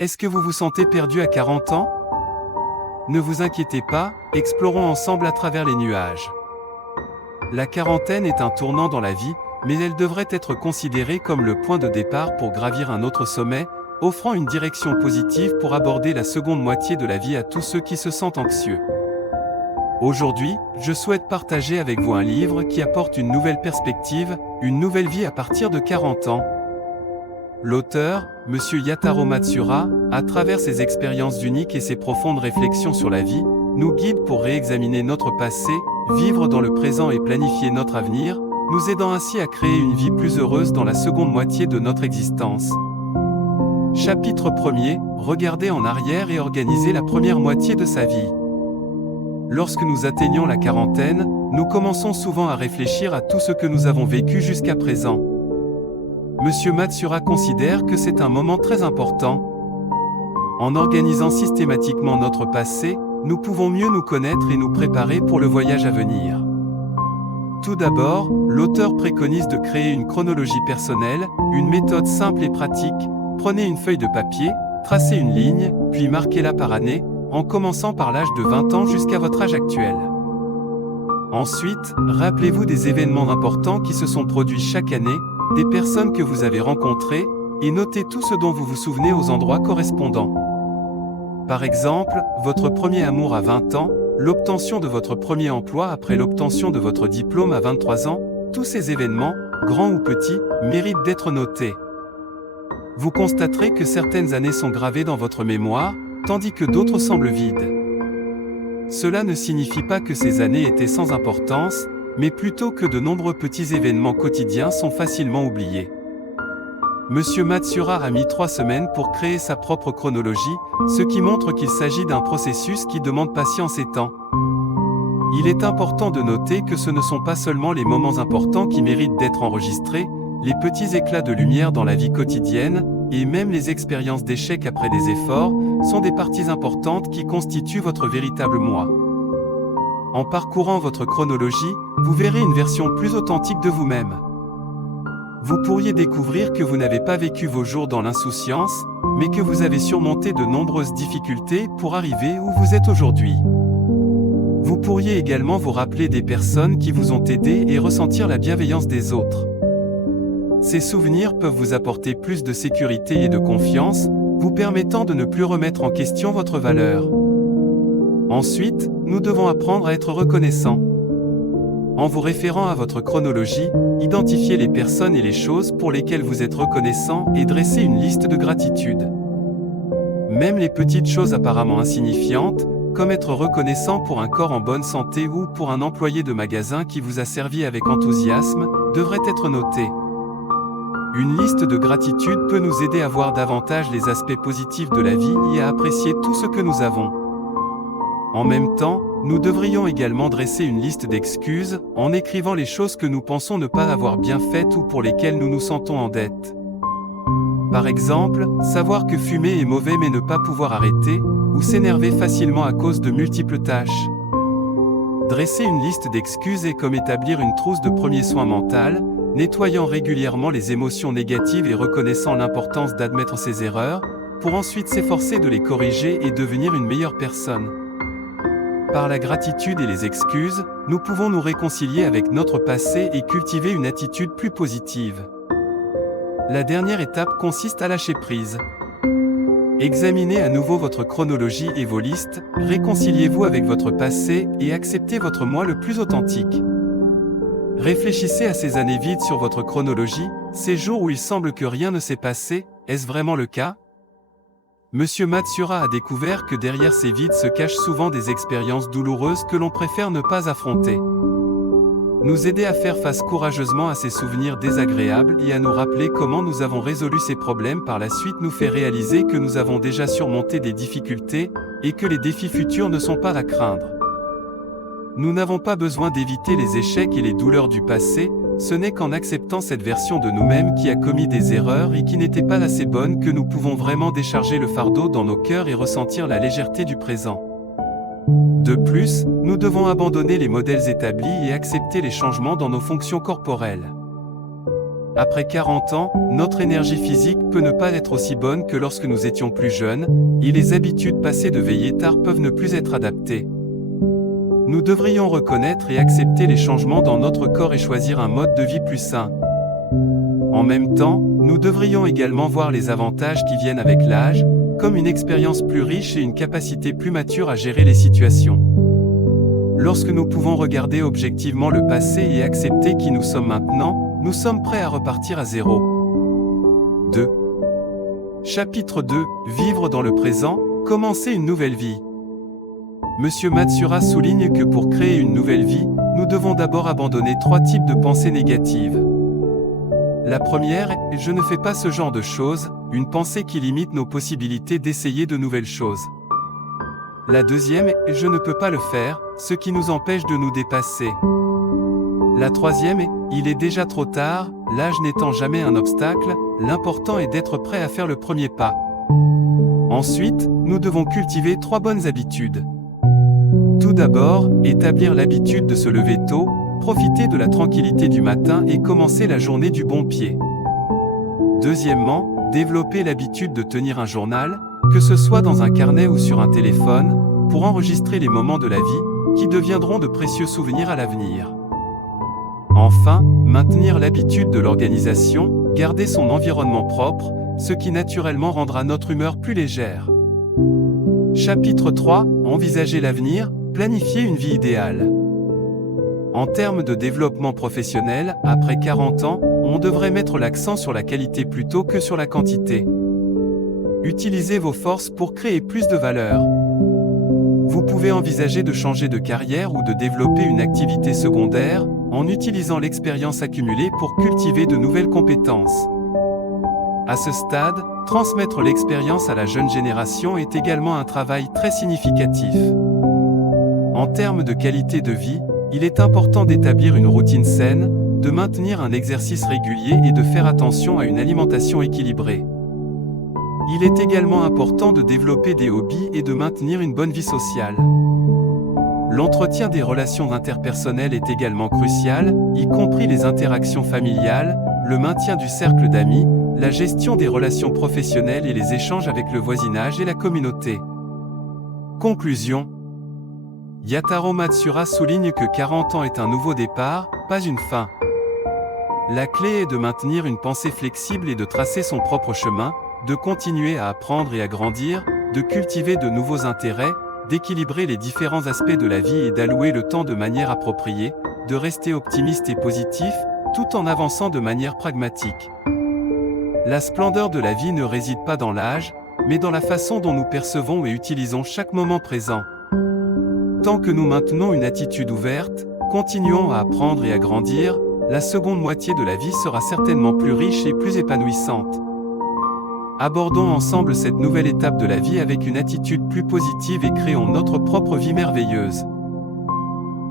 Est-ce que vous vous sentez perdu à 40 ans? Ne vous inquiétez pas, explorons ensemble à travers les nuages. La quarantaine est un tournant dans la vie, mais elle devrait être considérée comme le point de départ pour gravir un autre sommet, offrant une direction positive pour aborder la seconde moitié de la vie à tous ceux qui se sentent anxieux. Aujourd'hui, je souhaite partager avec vous un livre qui apporte une nouvelle perspective, une nouvelle vie à partir de 40 ans. L'auteur, M. Yataro Matsura, à travers ses expériences uniques et ses profondes réflexions sur la vie, nous guide pour réexaminer notre passé, vivre dans le présent et planifier notre avenir, nous aidant ainsi à créer une vie plus heureuse dans la seconde moitié de notre existence. Chapitre 1er, regarder en arrière et organiser la première moitié de sa vie. Lorsque nous atteignons la quarantaine, nous commençons souvent à réfléchir à tout ce que nous avons vécu jusqu'à présent. Monsieur Matsura considère que c'est un moment très important. En organisant systématiquement notre passé, nous pouvons mieux nous connaître et nous préparer pour le voyage à venir. Tout d'abord, l'auteur préconise de créer une chronologie personnelle, une méthode simple et pratique. Prenez une feuille de papier, tracez une ligne, puis marquez-la par année, en commençant par l'âge de 20 ans jusqu'à votre âge actuel. Ensuite, rappelez-vous des événements importants qui se sont produits chaque année, des personnes que vous avez rencontrées, et notez tout ce dont vous vous souvenez aux endroits correspondants. Par exemple, votre premier amour à 20 ans, l'obtention de votre premier emploi après l'obtention de votre diplôme à 23 ans, tous ces événements, grands ou petits, méritent d'être notés. Vous constaterez que certaines années sont gravées dans votre mémoire, tandis que d'autres semblent vides. Cela ne signifie pas que ces années étaient sans importance, mais plutôt que de nombreux petits événements quotidiens sont facilement oubliés. Monsieur Matsura a mis 3 semaines pour créer sa propre chronologie, ce qui montre qu'il s'agit d'un processus qui demande patience et temps. Il est important de noter que ce ne sont pas seulement les moments importants qui méritent d'être enregistrés, les petits éclats de lumière dans la vie quotidienne, et même les expériences d'échec après des efforts, sont des parties importantes qui constituent votre véritable moi. En parcourant votre chronologie, vous verrez une version plus authentique de vous-même. Vous pourriez découvrir que vous n'avez pas vécu vos jours dans l'insouciance, mais que vous avez surmonté de nombreuses difficultés pour arriver où vous êtes aujourd'hui. Vous pourriez également vous rappeler des personnes qui vous ont aidé et ressentir la bienveillance des autres. Ces souvenirs peuvent vous apporter plus de sécurité et de confiance, vous permettant de ne plus remettre en question votre valeur. Ensuite, nous devons apprendre à être reconnaissants. En vous référant à votre chronologie, identifiez les personnes et les choses pour lesquelles vous êtes reconnaissant et dressez une liste de gratitude. Même les petites choses apparemment insignifiantes, comme être reconnaissant pour un corps en bonne santé ou pour un employé de magasin qui vous a servi avec enthousiasme, devraient être notées. Une liste de gratitude peut nous aider à voir davantage les aspects positifs de la vie et à apprécier tout ce que nous avons. En même temps, nous devrions également dresser une liste d'excuses, en écrivant les choses que nous pensons ne pas avoir bien faites ou pour lesquelles nous nous sentons en dette. Par exemple, savoir que fumer est mauvais mais ne pas pouvoir arrêter, ou s'énerver facilement à cause de multiples tâches. Dresser une liste d'excuses est comme établir une trousse de premiers soins mental, nettoyant régulièrement les émotions négatives et reconnaissant l'importance d'admettre ses erreurs, pour ensuite s'efforcer de les corriger et devenir une meilleure personne. Par la gratitude et les excuses, nous pouvons nous réconcilier avec notre passé et cultiver une attitude plus positive. La dernière étape consiste à lâcher prise. Examinez à nouveau votre chronologie et vos listes, réconciliez-vous avec votre passé et acceptez votre moi le plus authentique. Réfléchissez à ces années vides sur votre chronologie, ces jours où il semble que rien ne s'est passé, est-ce vraiment le cas? Monsieur Matsura a découvert que derrière ces vides se cachent souvent des expériences douloureuses que l'on préfère ne pas affronter. Nous aider à faire face courageusement à ces souvenirs désagréables et à nous rappeler comment nous avons résolu ces problèmes par la suite nous fait réaliser que nous avons déjà surmonté des difficultés et que les défis futurs ne sont pas à craindre. Nous n'avons pas besoin d'éviter les échecs et les douleurs du passé, ce n'est qu'en acceptant cette version de nous-mêmes qui a commis des erreurs et qui n'était pas assez bonne que nous pouvons vraiment décharger le fardeau dans nos cœurs et ressentir la légèreté du présent. De plus, nous devons abandonner les modèles établis et accepter les changements dans nos fonctions corporelles. Après 40 ans, notre énergie physique peut ne pas être aussi bonne que lorsque nous étions plus jeunes, et les habitudes passées de veiller tard peuvent ne plus être adaptées. Nous devrions reconnaître et accepter les changements dans notre corps et choisir un mode de vie plus sain. En même temps, nous devrions également voir les avantages qui viennent avec l'âge, comme une expérience plus riche et une capacité plus mature à gérer les situations. Lorsque nous pouvons regarder objectivement le passé et accepter qui nous sommes maintenant, nous sommes prêts à repartir à zéro. 2. Chapitre 2. Vivre dans le présent, commencer une nouvelle vie. Monsieur Matsura souligne que pour créer une nouvelle vie, nous devons d'abord abandonner 3 types de pensées négatives. La première est « je ne fais pas ce genre de choses », une pensée qui limite nos possibilités d'essayer de nouvelles choses. La deuxième est « je ne peux pas le faire », ce qui nous empêche de nous dépasser. La troisième est « il est déjà trop tard », l'âge n'étant jamais un obstacle, l'important est d'être prêt à faire le premier pas. Ensuite, nous devons cultiver 3 bonnes habitudes. Tout d'abord, établir l'habitude de se lever tôt, profiter de la tranquillité du matin et commencer la journée du bon pied. Deuxièmement, développer l'habitude de tenir un journal, que ce soit dans un carnet ou sur un téléphone, pour enregistrer les moments de la vie, qui deviendront de précieux souvenirs à l'avenir. Enfin, maintenir l'habitude de l'organisation, garder son environnement propre, ce qui naturellement rendra notre humeur plus légère. Chapitre 3. Envisager l'avenir, planifier une vie idéale. En termes de développement professionnel, après 40 ans, on devrait mettre l'accent sur la qualité plutôt que sur la quantité. Utilisez vos forces pour créer plus de valeur. Vous pouvez envisager de changer de carrière ou de développer une activité secondaire, en utilisant l'expérience accumulée pour cultiver de nouvelles compétences. À ce stade, transmettre l'expérience à la jeune génération est également un travail très significatif. En termes de qualité de vie, il est important d'établir une routine saine, de maintenir un exercice régulier et de faire attention à une alimentation équilibrée. Il est également important de développer des hobbies et de maintenir une bonne vie sociale. L'entretien des relations interpersonnelles est également crucial, y compris les interactions familiales, le maintien du cercle d'amis, la gestion des relations professionnelles et les échanges avec le voisinage et la communauté. Conclusion. Yataro Matsura souligne que 40 ans est un nouveau départ, pas une fin. La clé est de maintenir une pensée flexible et de tracer son propre chemin, de continuer à apprendre et à grandir, de cultiver de nouveaux intérêts, d'équilibrer les différents aspects de la vie et d'allouer le temps de manière appropriée, de rester optimiste et positif, tout en avançant de manière pragmatique. La splendeur de la vie ne réside pas dans l'âge, mais dans la façon dont nous percevons et utilisons chaque moment présent. Tant que nous maintenons une attitude ouverte, continuons à apprendre et à grandir, la seconde moitié de la vie sera certainement plus riche et plus épanouissante. Abordons ensemble cette nouvelle étape de la vie avec une attitude plus positive et créons notre propre vie merveilleuse.